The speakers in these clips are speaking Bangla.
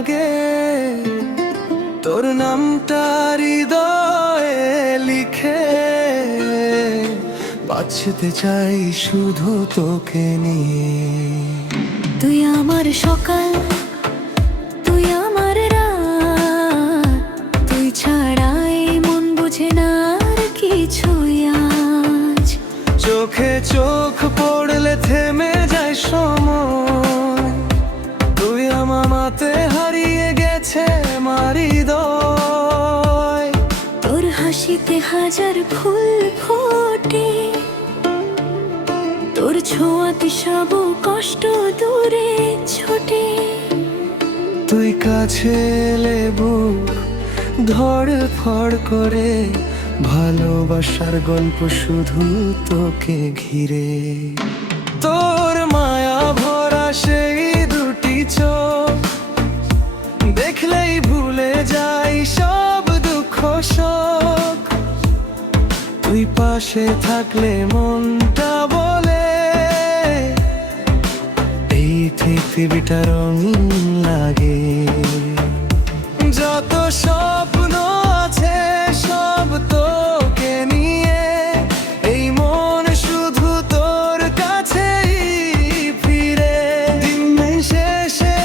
লাগে, তোর নামটা হৃদয়ে লিখে বাঁচতে চাই শুধু তোকে নিয়ে। তুই আমার সকাল, তুই আমার রাত, তুই ছাড়াই মন বুঝে না আর কিছুই আজ। চোখে চোখ পড়লে থেমে যায় সময়, তুই আমাতে হারিয়ে গেছে আমার হৃদয়। তোর হাসিতে হাজার ফুল ফোটে, তোর ছোঁয়াতে সব কষ্ট দূরে ছোটে। তুই কাছে এলে বুক ধড়ফড় করে, ভালোবাসার গল্প শুধু তোকে ঘিরে। তোর মায়া ভরা সেই দুটি চোখ দেখলেই ভুলে যাই সব দুঃখ শোক। তুই পাশে থাকলে মনটা বলে এই পৃথিবীটা রঙিন লাগে। যত স্বপ্ন আছে সব তোকে নিয়ে, এই মন শুধু তোর কাছেই ফিরে। দিন শেষে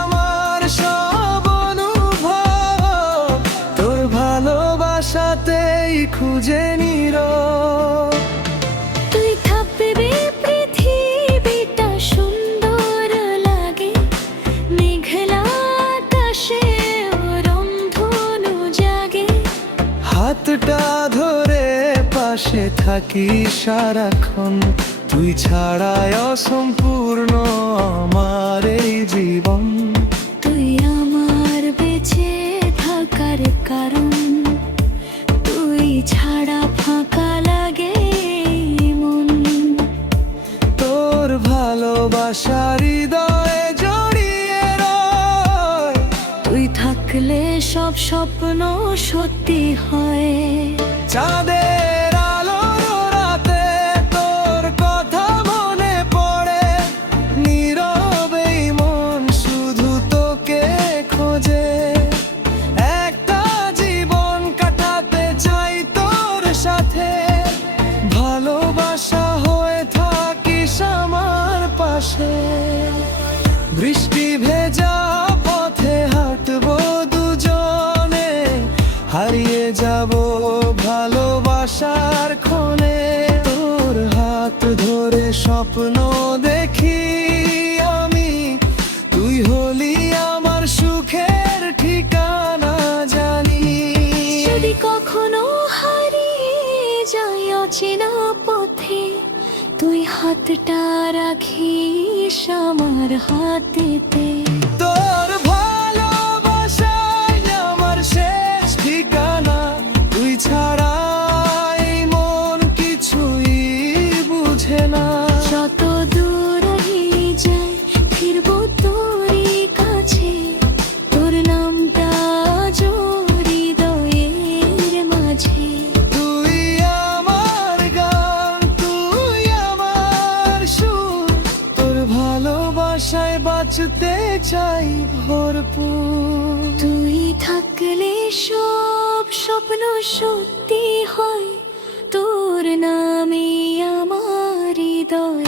আমার সব অনুভব তোর ভালোবাসাতেই খুঁজে নির। তুই থাকবে পৃথিবীটা সুন্দর লাগে, মেঘলা আকাশে রংধনু জাগে। হাতটা ধরে পাশে থাকি সারাক্ষণ, তুই ছাড়াই অসম্পূর্ণ আমার এই জীবন। তুই আমার বেঁচে থাকার কারণ, তুই ছাড়া ফাঁকা লাগে মন। তোর ভালোবাসা হৃদয়ে জড়িয়ে রয়, তুই থাকলে সব স্বপ্ন সত্যি হয়। চাঁদের আলোর রাতে তোর কথা মনে পড়ে, নীরবেই মন শুধু তোকে খোঁজে। একটা জীবন কাটাতে চাই তোর সাথে, ভালোবাসা হয়ে থাকিস আমার পাশে। বৃষ্টি ভেজা পথে হাঁটবো দুজনে, হারিয়ে যাব ভালোবাসার ক্ষণে। তোর হাত ধরে স্বপ্ন দেখি আমি, তুই হলি আমার সুখের ঠিকানা জানি। যদি কখনো হারিয়ে যাই অচেনা পথে, তুই হাতটা রাখিস আমার হাতেতে। তোর ভালোবাসায় আমার শেষ ঠিকানা, তুই ছাড়া এই মন কিছুই বুঝে না। যত দূর যাই ফিরবো তোরই কাছে, তোর নামটা হৃদয়ের মাঝে। তুই আমার গান, তুই আমার সুর, তোর ভালোবাসায় বাঁচতে চাই ভরপুর। তুই থাকলে সব স্বপ্ন সত্যি হয়, তোর নামে আমার হৃদয়